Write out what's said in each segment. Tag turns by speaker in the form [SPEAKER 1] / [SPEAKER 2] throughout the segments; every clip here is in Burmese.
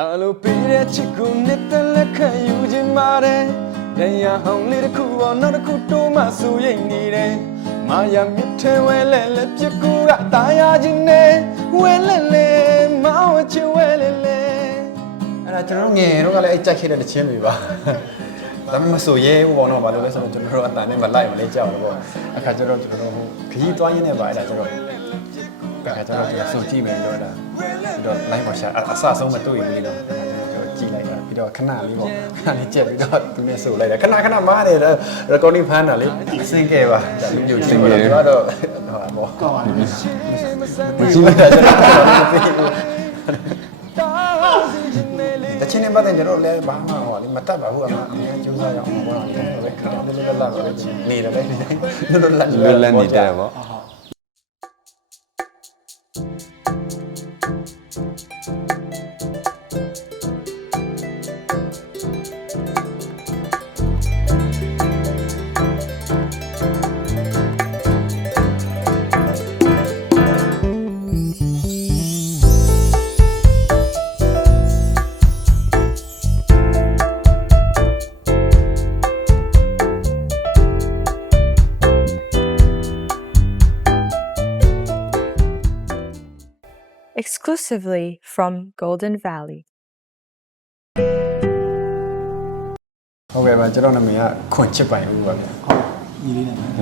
[SPEAKER 1] ဒါလိုပြီးတဲ့ချစ်ကိုနှစ်သက်လက်ခံယူခြင်းပါတယ်တရားဟောင်းလေးတစ်ခုပေါ်နောက်တစ်ခုတိုးမှဆူရိတ်နေတယ်မာယာမြစ်ထဲဝဲလဲလဲပြစ်ကူကตายရခြင်းနဲ့ဝဲလဲလဲမောင်ချဝဲလဲလဲ
[SPEAKER 2] အဲ့ဒါကျွန်တော်တို့ငယ်တော့ကလည်းအဲ့ကြိုက်ခဲ့တဲ့တခြင်းတွေပါဒါပေမဲ့မဆိုရဲဘူးပေါ့နော်ဘာလို့လဲဆိုတော့ကျွန်တော်တို့အတန်နဲ့မလိုက်မလဲကြောက်တော့ပေါ့အခါကျတော့ကျွန်တော်တို့ဟိုခရီးသွားရင်းနဲ့ပါအဲ့ဒါကျတော့အ ခါကျတော့ကျွန်တော်ဆိုကြည့်မယ်လို့ဒါပြီးတော့ live မှာရှာအအဆအဆုံးမတွေ့ဘူးလေတော့အခါကျတော့ကြည့်လိုက်တာပြီးတော့ခဏလေးပေါ့ခဏလေးကြက်ပြီးတော့သူနဲ့ဆိုလိုက်တာခဏခဏမားတယ် recording ဖမ်းတာလေအစင်ကဲပါဒါလူမျိုးချင်းတယ်ကျွန်တော်တော့ဟာပေါ့ကောင်းပါပြီမရှိဘူးကျွန်တော်မသိဘူးတချင်းနဲ့ပတ်သက်ကျွန်တော်လည်းဘာမှဟောလေမတတ်ပါဘူးအမအများကျိုးစားရအောင်ပေါ့လေပဲခဏလေးလည်းလာပါလေနေတယ်ပဲလွတ်လပ်
[SPEAKER 3] လွတ်လပ်နေတဲ့ပေါ့
[SPEAKER 4] exclusively from Golden Valley.
[SPEAKER 2] ဟုတ်ကဲ့ပါကျွန်တော်နာမည်ကခွန်ချစ်ပိုင်ဦးပါဗျာ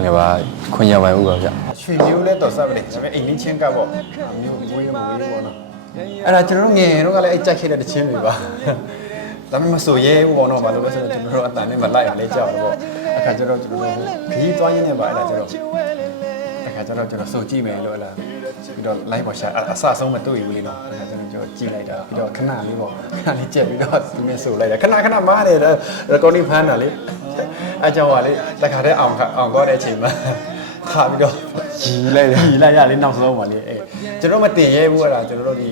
[SPEAKER 3] ငါပါခွင့်ရပိုင်ဦးပါဗျ
[SPEAKER 2] ရွှေမျိုးလဲတော့စပါတယ်ဒါပေမဲ့အိမ်လေးချင်းကပေါ့မျိုးဝေးရမဝေးပေါ့နော်အဲ့ဒါကျွန်တော်တို့ငယ်တော့ကလည်းအဲ့ကြိုက်ခဲ့တဲ့တခြင်းတွေပါဒါပေမဲ့မဆိုရဲဘူးပေါ့နော်ဘာလို့လဲဆိုတော့ကျွန်တော်တို့အတန်နဲ့မလိုက်မလဲကြောက်တော့ပေါ့အခါကျတော့ကျွန်တော်တို့ခရီးသွားရင်းနဲ့ပါအဲ့ဒါကျတော့အ ခါကျတော့ကျွန်တော်စုံကြည့်မယ်လို့အဲ့လားပြီးတော့ live ပေါ်ရှာအအဆအဆုံးမတွေ့ဘူးလေနော်အခါကျတော့ကျွန်တော်ကြည့်လိုက်တာပြီးတော့ခဏလေးပေါ့ခဏလေးကြက်ပြီးတော့သူနဲ့ဆိုလိုက်တာခဏခဏမားတယ် recording ဖမ်းတာလေအဲကြောင့်ပါလေတစ်ခါတည်းအောင်ခအောင်တော့တဲ့အချိန်မှာထားပြီးတော့
[SPEAKER 3] ရီလိုက်တယ်
[SPEAKER 2] ဒီလိုက်ရလေးနောက်ဆုံးပါလေအဲကျွန်တော်မတင်ရဲဘူးအဲ့ဒါကျွန်တော်တို့ဒီ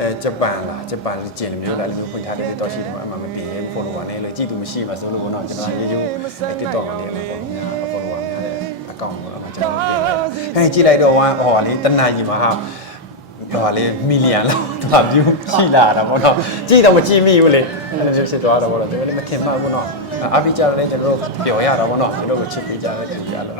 [SPEAKER 2] အဲဂျပန်လားဂျပန်ကျင်မျိုးလားဒီမျိုးဖွင့်ထားတဲ့တော့ရှိတယ်မှာအမှမတင်ရဲဘူး follower နဲ့လို့ကြည့်သူမရှိမှဆိုလို့ဘောနော်ကျွန်တော်ရေးရုံအဲ TikTok မှာလေးအမှ follow များ follower များတဲ့အကောင့်ပေါ့အမှကျွန်တော်တင်ရဲ အဲကြည့်လိုက်တော့ဝမ်းဟောလေတနာကြီးမှာဟာဟောလေမီလီယံလောက်ဒါ view ရှိလာတာပေါ့နော်ကြည့်တော့မကြည့်မိဘူးလေအဲ့လိုမျိုးဖြစ်သွားတော့ပေါ့နော်ဒါပေမဲ့မထင်မှဘူးနော်အပိကြလည်းကျွန်တော်တို့ပျော်ရတာပေါ့နော်ကျွန်တော်တို့ကိုချစ်ပေးကြတယ်ကြည့်ကြလို့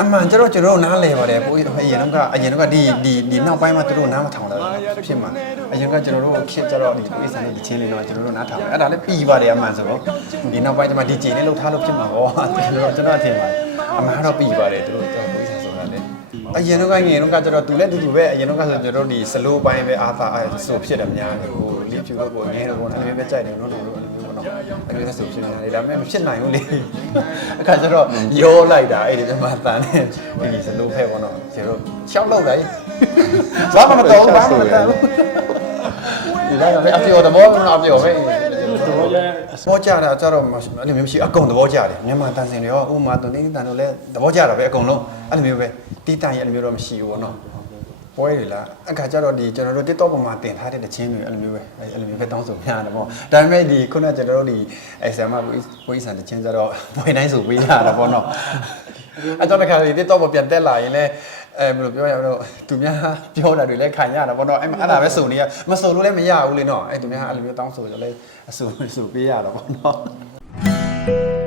[SPEAKER 2] အမှန်ကျွန်တော်ကျွန်တော်နားလဲပါတယ်ပိုအရင်တော့ကအရင်တော့ကဒီဒီဒီနောက်ပိုင်းမှာသူတို့နားမထောင်တော့ဖြစ်မှာအရင်ကကျွန်တော်တို့ခစ်ကြတော့ဒီကိုယ်စံနေဒီချင်းလေးတော့ကျွန်တော်တို့နားထောင်တယ်အဲ့ဒါလည်းပြီးပါတယ်အမှန်ဆိုတော့ဒီနောက်ပိုင်းကျမှဒီဂျေလေးလောက်ထားလို့ဖြစ်မှာပေါ့ကျွန်တော်ကျွန်တော်ထင်ပါတယ်အမှန်တော့ပြီးပါတယ်သူတို့ကိုယ်စံဆိုတာလေ အရင်တော့ကငယ်တော့ကကျတော့သူလည်းတူတူပဲအရင်တော့ကဆိုကျွန်တော်တို့ဒီစလိုပိုင်းပဲအာသာအဲဆိုဖြစ်တယ်များတယ်ဟိုလီဖြူတော့ကိုငယ်တော့ကိုအဲ့လိုပဲကြိုက်တယ်နော်နော်အဲ့လိုမျိုးပေါ့နော်အဲ့လိုဆိုဖြစ်နေတာလေဒါပေမဲ့မဖြစ်နိုင်ဘူးလေအခါကျတော့ရောလိုက်တာအဲ့ဒီမှာတန်နေဒီစလိုဖဲပေါ့နော်ကျွန်တော်ရှောက်လောက်လိုက်ဘာမှမတော်ဘူးဘာမှမတော်ဘူးဒီလိုကအပြော်သဘောကတော့အပြော်ပဲ သဘောကျတာကျတော့အဲ့လိုမျိုးမရှိအကုန်သဘောကျတယ်မြန်မာတန်စင်တွေရောဥမာတုန်တင်းတန်တို့လည်းသဘောကျတာပဲအကုန်လုံးအဲ့လိုမျိုးပဲတီးတန်ရဲ့အဲ့လိုမျိုးတော့မရှိဘူးပေါ့နော်ပွဲတွေလားအခါကျတော့ဒီကျွန်တော်တို့ TikTok ပေါ်မှာတင်ထားတဲ့တခြင်းတွေအဲ့လိုမျိုးပဲအဲ့လိုမျိုးပဲတောင်းဆိုပြရတယ်ပေါ့ဒါပေမဲ့ဒီခုနကကျွန်တော်တို့ဒီအဲဆာမကိုယ်စံတခြင်းကျတော့ပွဲတိုင်းဆိုပေးရတာပေါ့နော်အဲ့တော့တခါဒီ TikTok ပေါ်ပြန်တက်လာရင်လည်း အဲဘယ်လိုပြောရမလဲသူများပြောတာတွေလည်းခံရတာပေါ့နော်အဲ့အဲ့ဒါပဲစုံနေရမစုံလို့လည်းမရဘူးလေနော်အဲ့သူများအဲ့လိုမျိုးတောင်းဆိုကြလဲအဆူဆူပေးရတာပေါ့နော်